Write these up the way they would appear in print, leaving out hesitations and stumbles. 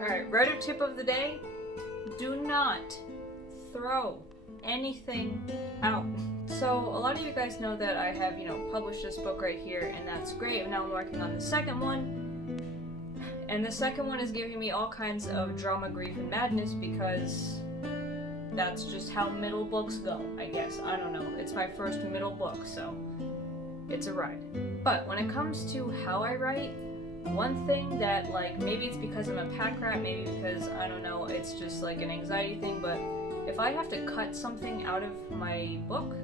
Alright, writer tip of the day. Do not throw anything out. So a lot of you guys know that I have, published this book right here, and that's great. And now I'm working on the second one. And the second one is giving me all kinds of drama, grief, and madness because that's just how middle books go, I guess. I don't know. It's my first middle book, so it's a ride. But when it comes to how I write, one thing that, maybe it's because I'm a pack rat, maybe because, I don't know, it's just like an anxiety thing, but if I have to cut something out of my book,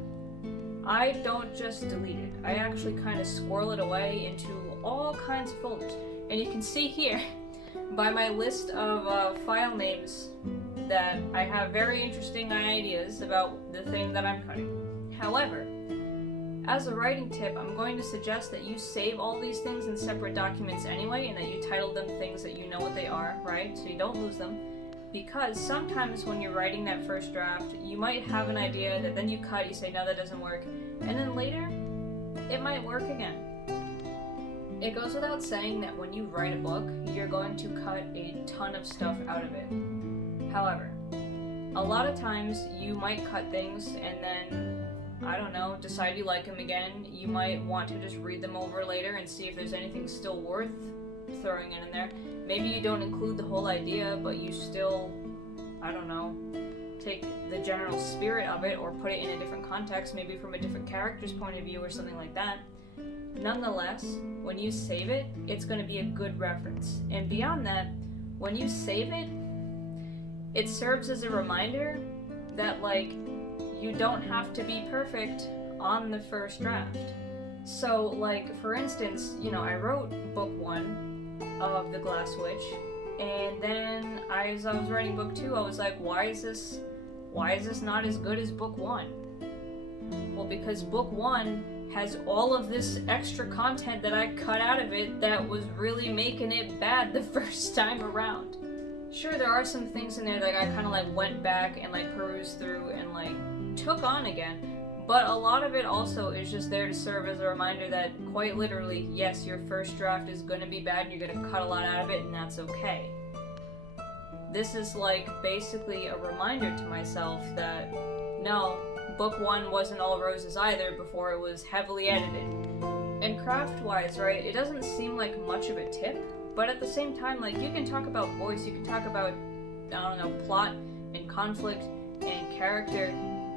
I don't just delete it. I actually kind of squirrel it away into all kinds of folders. And you can see here, by my list of file names, that I have very interesting ideas about the thing that I'm cutting. However, as a writing tip, I'm going to suggest that you save all these things in separate documents anyway, and that you title them things that you know what they are, right? So you don't lose them. Because sometimes when you're writing that first draft, you might have an idea that then you cut, you say, no, that doesn't work. And then later, it might work again. It goes without saying that when you write a book, you're going to cut a ton of stuff out of it. However, a lot of times you might cut things and then, I don't know, decide you like them again. You might want to just read them over later and see if there's anything still worth throwing in there. Maybe you don't include the whole idea, but you still, I don't know, take the general spirit of it or put it in a different context, maybe from a different character's point of view or something like that. Nonetheless, when you save it, it's going to be a good reference. And beyond that, when you save it, it serves as a reminder that, you don't have to be perfect on the first draft. So, for instance, I wrote book 1 of The Glass Witch, and then as I was writing book 2, I was like, why is this not as good as book 1? Well, because book 1 has all of this extra content that I cut out of it that was really making it bad the first time around. Sure, there are some things in there that I kind of went back and perused through and took on again, but a lot of it also is just there to serve as a reminder that quite literally, yes, your first draft is going to be bad and you're going to cut a lot out of it, and that's okay. This is basically a reminder to myself that no, book 1 wasn't all roses either before it was heavily edited. And craft-wise, right, it doesn't seem like much of a tip, but at the same time, you can talk about voice, you can talk about, I don't know, plot and conflict and character,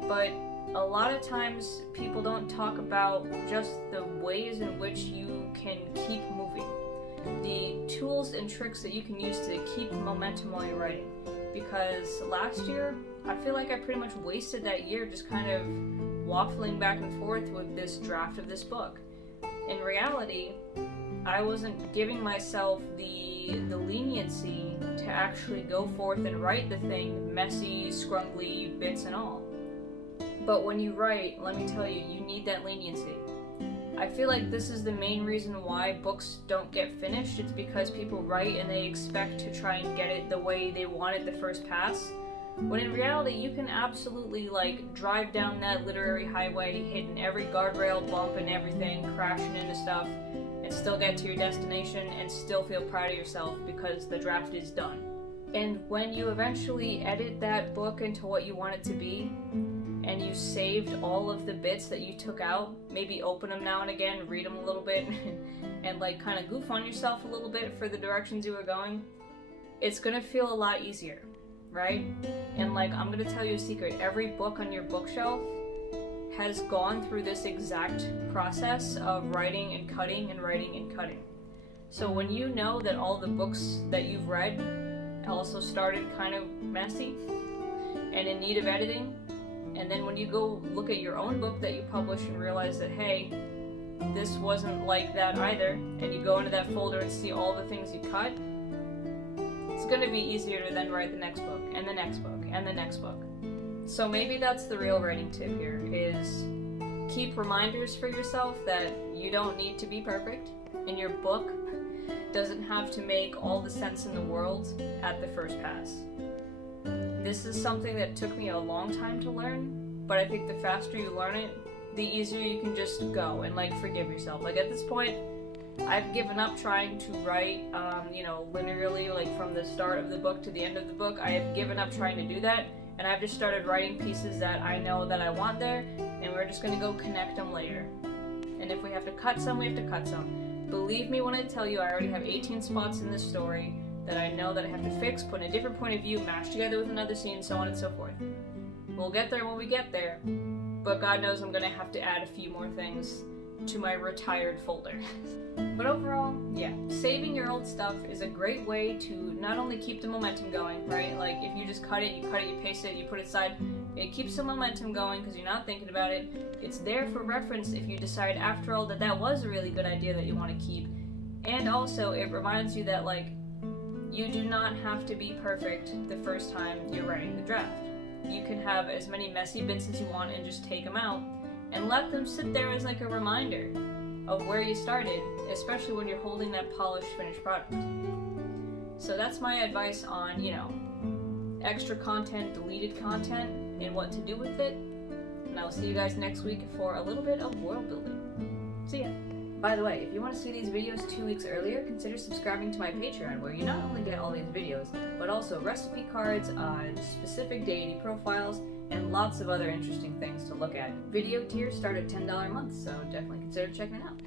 but a lot of times people don't talk about just the ways in which you can keep moving. The tools and tricks that you can use to keep momentum while you're writing. Because last year, I feel like I pretty much wasted that year just kind of waffling back and forth with this draft of this book. In reality, I wasn't giving myself the leniency to actually go forth and write the thing, messy, scrungly, bits and all. But when you write, let me tell you, you need that leniency. I feel like this is the main reason why books don't get finished. It's because people write and they expect to try and get it the way they want it the first pass. When in reality, you can absolutely drive down that literary highway, hitting every guardrail, bumping everything, crashing into stuff, and still get to your destination and still feel proud of yourself because the draft is done. And when you eventually edit that book into what you want it to be, and you saved all of the bits that you took out, maybe open them now and again, read them a little bit, and kind of goof on yourself a little bit for the directions you were going, it's gonna feel a lot easier, right? And I'm gonna tell you a secret, every book on your bookshelf has gone through this exact process of writing and cutting and writing and cutting. So when you know that all the books that you've read also started kind of messy and in need of editing, and then when you go look at your own book that you publish and realize that, hey, this wasn't like that either, and you go into that folder and see all the things you cut, it's going to be easier to then write the next book, and the next book, and the next book. So maybe that's the real writing tip here, is keep reminders for yourself that you don't need to be perfect, and your book doesn't have to make all the sense in the world at the first pass. This is something that took me a long time to learn, but I think the faster you learn it, the easier you can just go and forgive yourself. At this point, I've given up trying to write, linearly, like from the start of the book to the end of the book. I have given up trying to do that, and I've just started writing pieces that I know that I want there, and we're just gonna go connect them later. And if we have to cut some, we have to cut some. Believe me when I tell you, I already have 18 spots in this story that I know that I have to fix, put in a different point of view, mash together with another scene, so on and so forth. We'll get there when we get there, but God knows I'm gonna have to add a few more things to my retired folder. But overall, yeah, saving your old stuff is a great way to not only keep the momentum going, right? Like if you just cut it, you paste it, you put it aside, it keeps the momentum going because you're not thinking about it. It's there for reference if you decide after all that that was a really good idea that you want to keep. And also it reminds you that like you do not have to be perfect the first time you're writing the draft. You can have as many messy bits as you want and just take them out and let them sit there as like a reminder of where you started, especially when you're holding that polished finished product. So that's my advice on, extra content, deleted content, and what to do with it. And I'll see you guys next week for a little bit of world building. See ya. By the way, if you want to see these videos 2 weeks earlier, consider subscribing to my Patreon, where you not only get all these videos, but also recipe cards, specific deity profiles, and lots of other interesting things to look at. Video tiers start at $10 a month, so definitely consider checking it out.